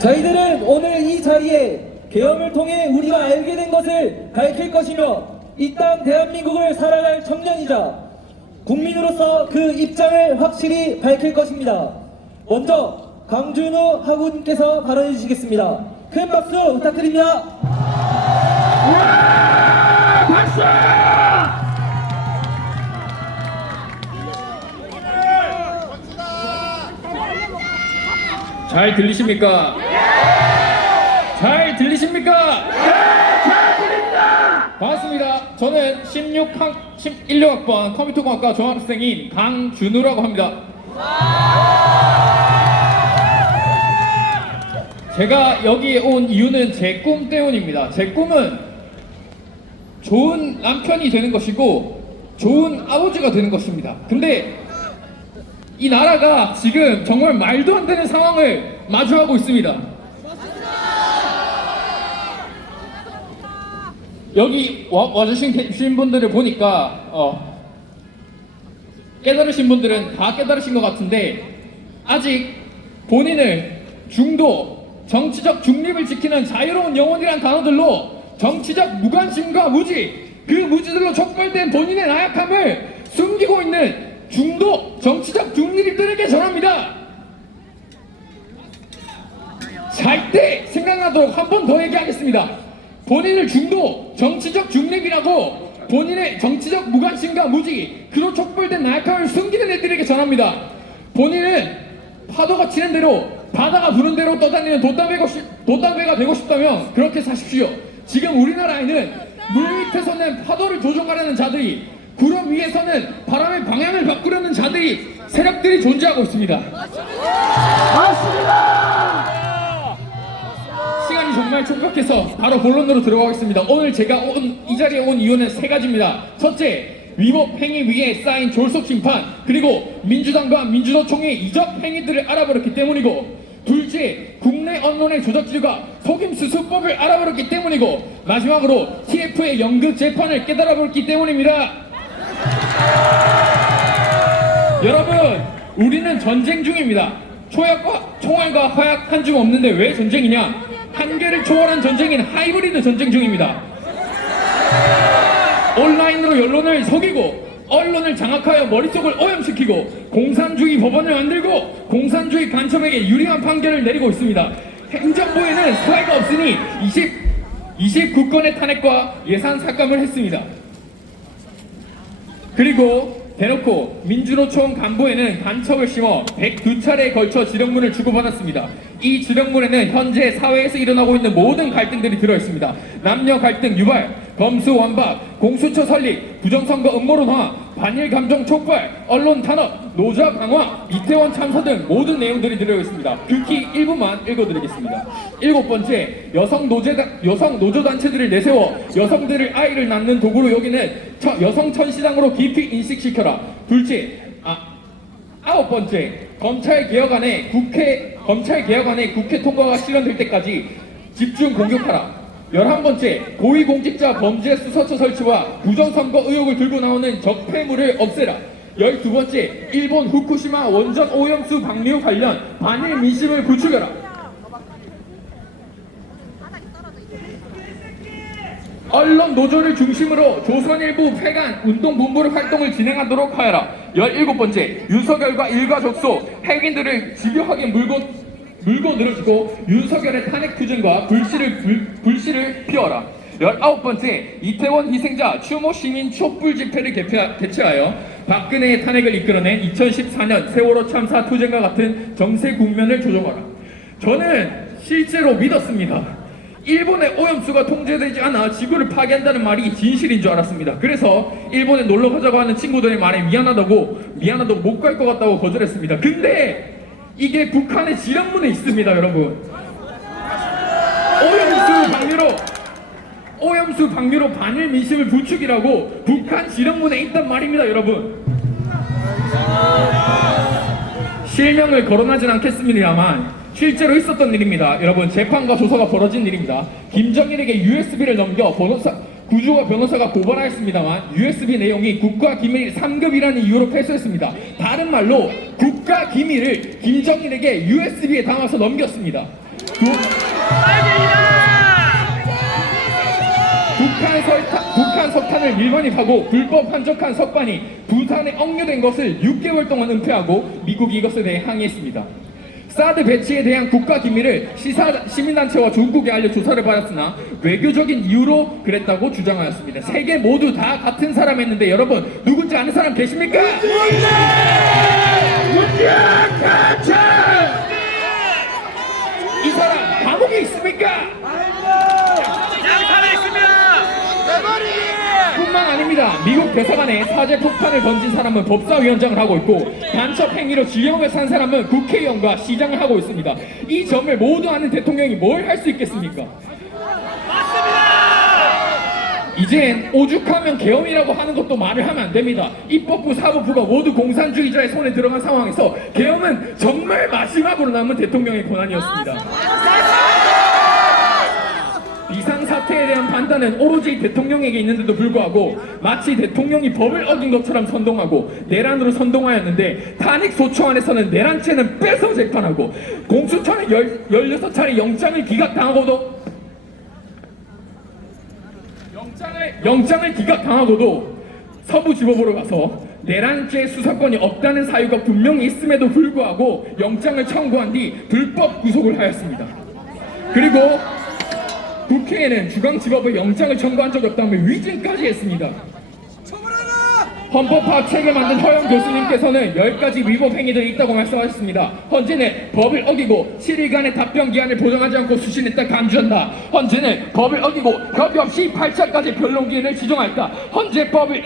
저희들은 오늘 이 자리에 계엄을 통해 우리가 알게 된 것을 밝힐 것이며 이 땅 대한민국을 살아갈 청년이자 국민으로서 그 입장을 확실히 밝힐 것입니다. 먼저 강준우 하군께서 발언해 주시겠습니다. 큰 박수 부탁드립니다. 박수! 잘 들리십니까? 잘 들리십니까? 잘 들립니다! 반갑습니다. 저는 16학번 컴퓨터공학과 종합학생인 강준우라고 합니다. 제가 여기에 온 이유는 제 꿈 때문입니다. 제 꿈은 좋은 남편이 되는 것이고 좋은 아버지가 되는 것입니다. 근데 이 나라가 지금 정말 말도 안 되는 상황을 마주하고 있습니다. 여기 와주신 분들을 보니까 깨달으신 분들은 다 깨달으신 것 같은데 아직 본인을 중도, 정치적 중립을 지키는 자유로운 영혼이란 단어들로 정치적 무관심과 무지, 그 무지들로 촉발된 본인의 나약함을 숨기고 있는 중도 정치적 중립들에게 전합니다. 잘 때 생각나도록 한 번 더 얘기하겠습니다. 본인을 중도 정치적 중립이라고 본인의 정치적 무관심과 무지, 그로 촉발된 나약함을 숨기는 애들에게 전합니다. 본인은 파도가 치는 대로 바다가 부는 대로 떠다니는 돛담배가 되고 싶다면 그렇게 사십시오. 지금 우리나라에는 물 밑에서는 파도를 조종하려는 자들이, 구름 위에서는 바람의 방향을 바꾸려는 자들이, 세력들이 존재하고 있습니다. 맞습니다! 시간이 정말 촉박해서 바로 본론으로 들어가겠습니다. 오늘 제가 이 자리에 온 이유는 세 가지입니다. 첫째, 위법 행위 위에 쌓인 졸속 심판, 그리고 민주당과 민주노총의 이적 행위들을 알아버렸기 때문이고, 둘째, 국내 언론의 조작질과 속임수 수법을 알아버렸기 때문이고, 마지막으로 TF의 연극 재판을 깨달아버렸기 때문입니다. 여러분, 우리는 전쟁 중입니다. 총알과 화약 한 줌 없는데 왜 전쟁이냐? 한계를 초월한 전쟁인 하이브리드 전쟁 중입니다. 온라인으로 언론을 속이고, 언론을 장악하여 머릿속을 오염시키고, 공산주의 법원을 만들고 공산주의 간첩에게 유리한 판결을 내리고 있습니다. 행정부에는 수혜가 없으니 29건의 탄핵과 예산 삭감을 했습니다. 그리고 대놓고 민주노총 간부에는 간첩을 심어 102차례에 걸쳐 지령문을 주고받았습니다. 이 지령문에는 현재 사회에서 일어나고 있는 모든 갈등들이 들어있습니다. 남녀 갈등 유발, 검수 완박, 공수처 설립, 부정선거 음모론화, 반일 감정 촉발, 언론 탄압, 노조 강화, 이태원 참사 등 모든 내용들이 들어있습니다. 극히 일부만 읽어드리겠습니다. 7번째, 여성 노조단체들을 내세워 여성들을 아이를 낳는 도구로 여기는 여성 천시당으로 깊이 인식시켜라. 둘째, 9번째, 검찰 개혁안에 국회 통과가 실현될 때까지 집중 공격하라. 11번째, 고위공직자 범죄 수사처 설치와 부정선거 의혹을 들고 나오는 적폐물을 없애라. 12번째, 일본 후쿠시마 원전 오염수 방류 관련 반일 민심을 부추겨라. 언론 노조를 중심으로 조선일보 폐간 운동본부를 활동을 진행하도록 하여라. 17번째, 윤석열과 일가 접속, 핵인들을 집요하게 물고 늘어지고 윤석열의 탄핵 투쟁과 불씨를 피워라. 19번째, 이태원 희생자 추모 시민 촛불 집회를 개최하여 박근혜의 탄핵을 이끌어낸 2014년 세월호 참사 투쟁과 같은 정세 국면을 조정하라. 저는 실제로 믿었습니다. 일본의 오염수가 통제되지 않아 지구를 파괴한다는 말이 진실인 줄 알았습니다. 그래서 일본에 놀러 가자고 하는 친구들의 말에 미안하다고 못 갈 것 같다고 거절했습니다. 근데 이게 북한의 지령문에 있습니다, 여러분. 오염수 방류로 반일 민심을 부추기라고 북한 지령문에 있단 말입니다, 여러분. 실명을 거론하진 않겠습니다만 실제로 있었던 일입니다. 여러분, 재판과 조사가 벌어진 일입니다. 김정일에게 USB를 넘겨 구주와 변호사가 고발하였습니다만 USB 내용이 국가기밀 3급이라는 이유로 패소했습니다. 다른 말로 국가기밀을 김정일에게 USB에 담아서 넘겼습니다. 북한 석탄을 밀반입하고 불법 환적한 석반이 부산에 억류된 것을 6개월 동안 은폐하고 미국이 이것에 대해 항의했습니다. 사드 배치에 대한 국가 기밀을 시민단체와 중국에 알려 조사를 받았으나 외교적인 이유로 그랬다고 주장하였습니다. 세 개 모두 다 같은 사람이었는데 여러분 누군지 아는 사람 계십니까? 이 사람 감옥에 있습니까? 뿐만 아닙니다. 미국 대사관에 사제 폭탄을 던진 사람은 법사위원장을 하고 있고 간첩 행위로 징역에 산 사람은 국회의원과 시장을 하고 있습니다. 이 점을 모두 아는 대통령이 뭘 할 수 있겠습니까? 이젠 오죽하면 계엄이라고 하는 것도 말을 하면 안 됩니다. 입법부, 사법부가 모두 공산주의자의 손에 들어간 상황에서 계엄은 정말 마지막으로 남은 대통령의 권한이었습니다. 비상사태에 대한 판단은 오로지 대통령에게 있는데도 불구하고 마치 대통령이 법을 어긴 것처럼 선동하고 내란으로 선동하였는데 탄핵소추안에서는 내란죄는 뺏어 재판하고 공수처는 16차례 영장을 기각당하고도 영장을 기각당하고도 서부지법으로 가서 내란죄 수사권이 없다는 사유가 분명히 있음에도 불구하고 영장을 청구한 뒤 불법 구속을 하였습니다. 그리고 국회에는 중앙지법의 영장을 청구한 적이 없다며 위증까지 했습니다. 헌법학 책을 만든 허영 교수님께서는 10가지 위법 행위들이 있다고 말씀하셨습니다. 헌재는 법을 어기고 7일간의 답변 기한을 보장하지 않고 수신했다 감주한다. 헌재는 법을 어기고 협의 없이 8차까지 변론 기한을 지정하였다. 헌재법을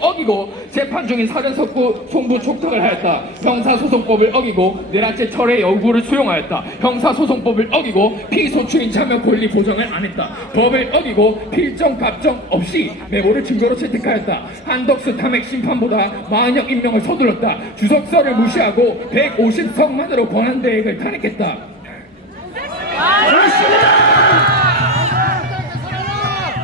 어기고 재판 중인 사전 송부 촉탁을 하였다. 형사소송법을 어기고 내란죄 철회 요구를 수용하였다. 형사소송법을 어기고 피소추인 참여 권리 보장을 안 했다. 법을 어기고 필정 갑정 없이 메모를 증거로 채택하였다. 한덕수 탐핵 심판보다 만역 임명을 서둘렀다. 주석서를 무시하고 150석만으로 권한대행을 탄핵했다.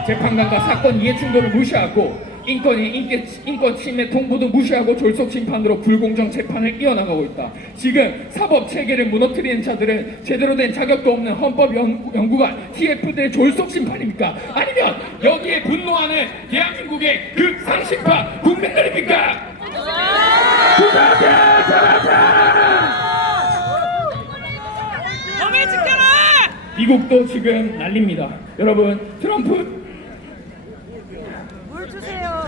재판관과 사건 이해 충돌을 무시하고 인권 침해 통보도 무시하고 졸속 심판으로 불공정 재판을 이어나가고 있다. 지금 사법 체계를 무너뜨리는 자들은 제대로 된 자격도 없는 헌법연구관 TF들의 졸속 심판입니까? 아니면 여기에 분노하는 대한민국의 극상식파 국민들입니까? 범인 지켜라! 미국도 지금 난립니다. 여러분 트럼프 물 주세요.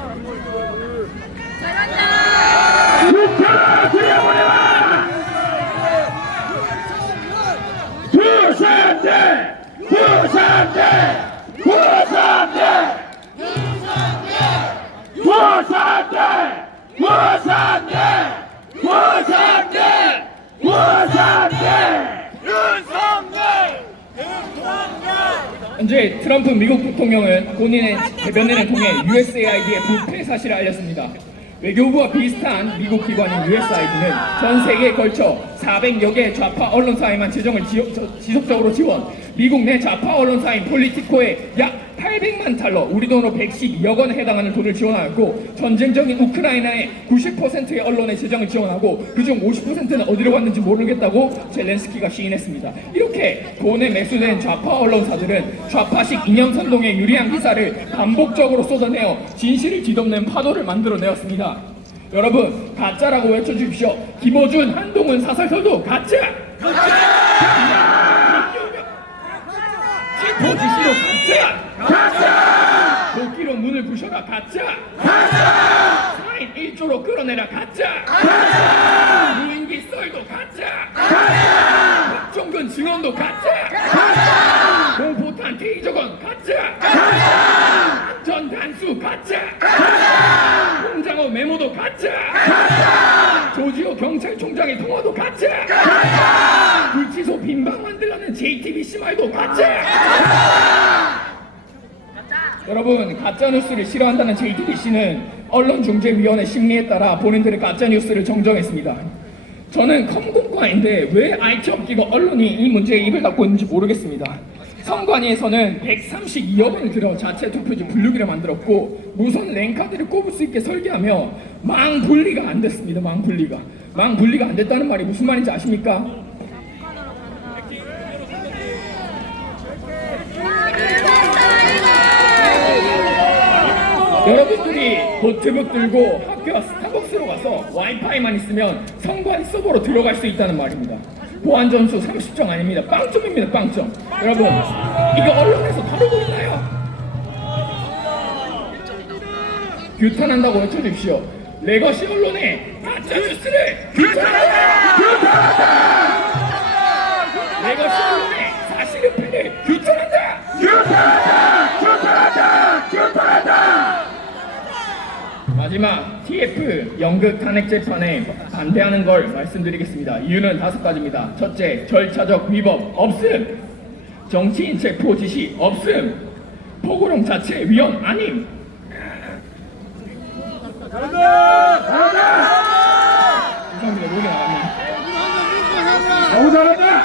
현재 트럼프 미국 대통령은 본인의 대변인을 통해 USAID의 부패 사실을 알렸습니다. 외교부와 비슷한 미국 기관인 USAID는 전 세계에 걸쳐 400여 개의 좌파 언론사에만 재정을 지속적으로 지원, 미국 내 좌파 언론사인 폴리티코에 약 800만 달러, 우리 돈으로 112억 원에 해당하는 돈을 지원하였고 전쟁 중인 우크라이나의 90%의 언론의 재정을 지원하고 그중 50%는 어디로 갔는지 모르겠다고 젤렌스키가 시인했습니다. 이렇게 돈에 매수된 좌파 언론사들은 좌파식 이념 선동에 유리한 기사를 반복적으로 쏟아내어 진실을 뒤덮는 파도를 만들어내었습니다. 여러분 가짜라고 외쳐주십시오. 김어준, 한동훈 사설설도 가짜! 진보지시도 가짜! 도끼로 문을 부셔라 가짜! 사인 1조로 끌어내라 가짜! 무인기 썰도 가짜! 박종근 증언도 가짜! 공포탄 테이저건 가짜! 안전 단수 가짜! 홍장호 메모도 가짜! 조지호 경찰총장의 통화도 가짜! 불치소 빈방 만들라는 JTBC 말도 가짜! 여러분 가짜뉴스를 싫어한다는 JTBC는 언론중재위원회 심리에 따라 본인들의 가짜뉴스를 정정했습니다. 저는 컴공과인데 왜 IT 업계가 언론이 이 문제에 입을 닫고 있는지 모르겠습니다. 선관위에서는 132억 원을 들여 자체 투표지 분류기를 만들었고 무선 랜카드를 꼽을 수 있게 설계하며 망 분리가 안 됐습니다. 망 분리가 안 됐다는 말이 무슨 말인지 아십니까? 여러분들이 노트북 들고 학교 스타벅스로 가서 와이파이만 있으면 성관 서버로 들어갈 수 있다는 말입니다. 보안 점수 30점 아닙니다. 빵점입니다. 빵점. 여러분 이거 언론에서 다루고 있나요? 규탄한다고 외쳐주십시오. 레거시 언론의 가짜 뉴스를 규탄한다! 레거시 언론의 사실은폐를 규탄한다! 마지막 TF 연극 탄핵 재판에 반대하는 걸 말씀드리겠습니다. 이유는 5가지입니다. 첫째, 절차적 위법 없음. 정치인 체포 지시 없음. 포고령 자체 위헌 아님. 감사합니다. 녹이 나갑니다. 너무 잘한다.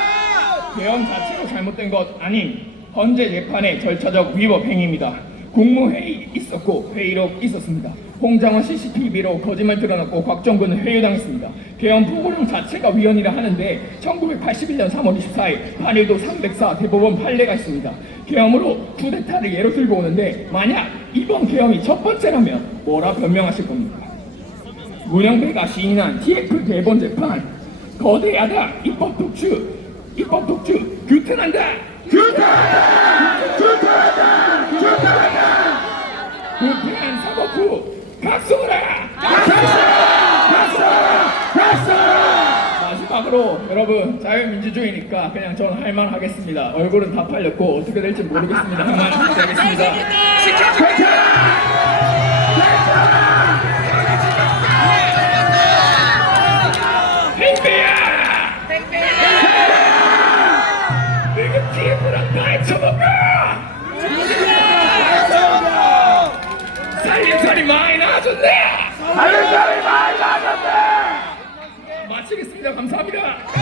계엄 자체로 잘못된 것 아님. 헌재 재판의 절차적 위법 행위입니다. 국무회의 있었고 회의록 있었습니다. 홍장원 CCTV로 거짓말 드러났고 곽정근은 회유당했습니다. 계엄 포고령 자체가 위헌이라 하는데 1981년 3월 24일 한일도 304 대법원 판례가 있습니다. 계엄으로 쿠데타를 예로 들고 오는데 만약 이번 계엄이 첫 번째라면 뭐라 변명하실 겁니까? 문영배가 시인한 TF 대법원 재판 거대 야당 입법 독주 규탄한다! 부패한 사법부 각성하라! 마지막으로 여러분 자유민주주의니까 그냥 저는 할 말 하겠습니다. 얼굴은 다 팔렸고 어떻게 될지 모르겠습니다. 할 말 하겠습니다. 행배야! 내가 TF랑 다 쳐먹어! 살림살이 많이 나아졌네! 마치겠습니다. 감사합니다.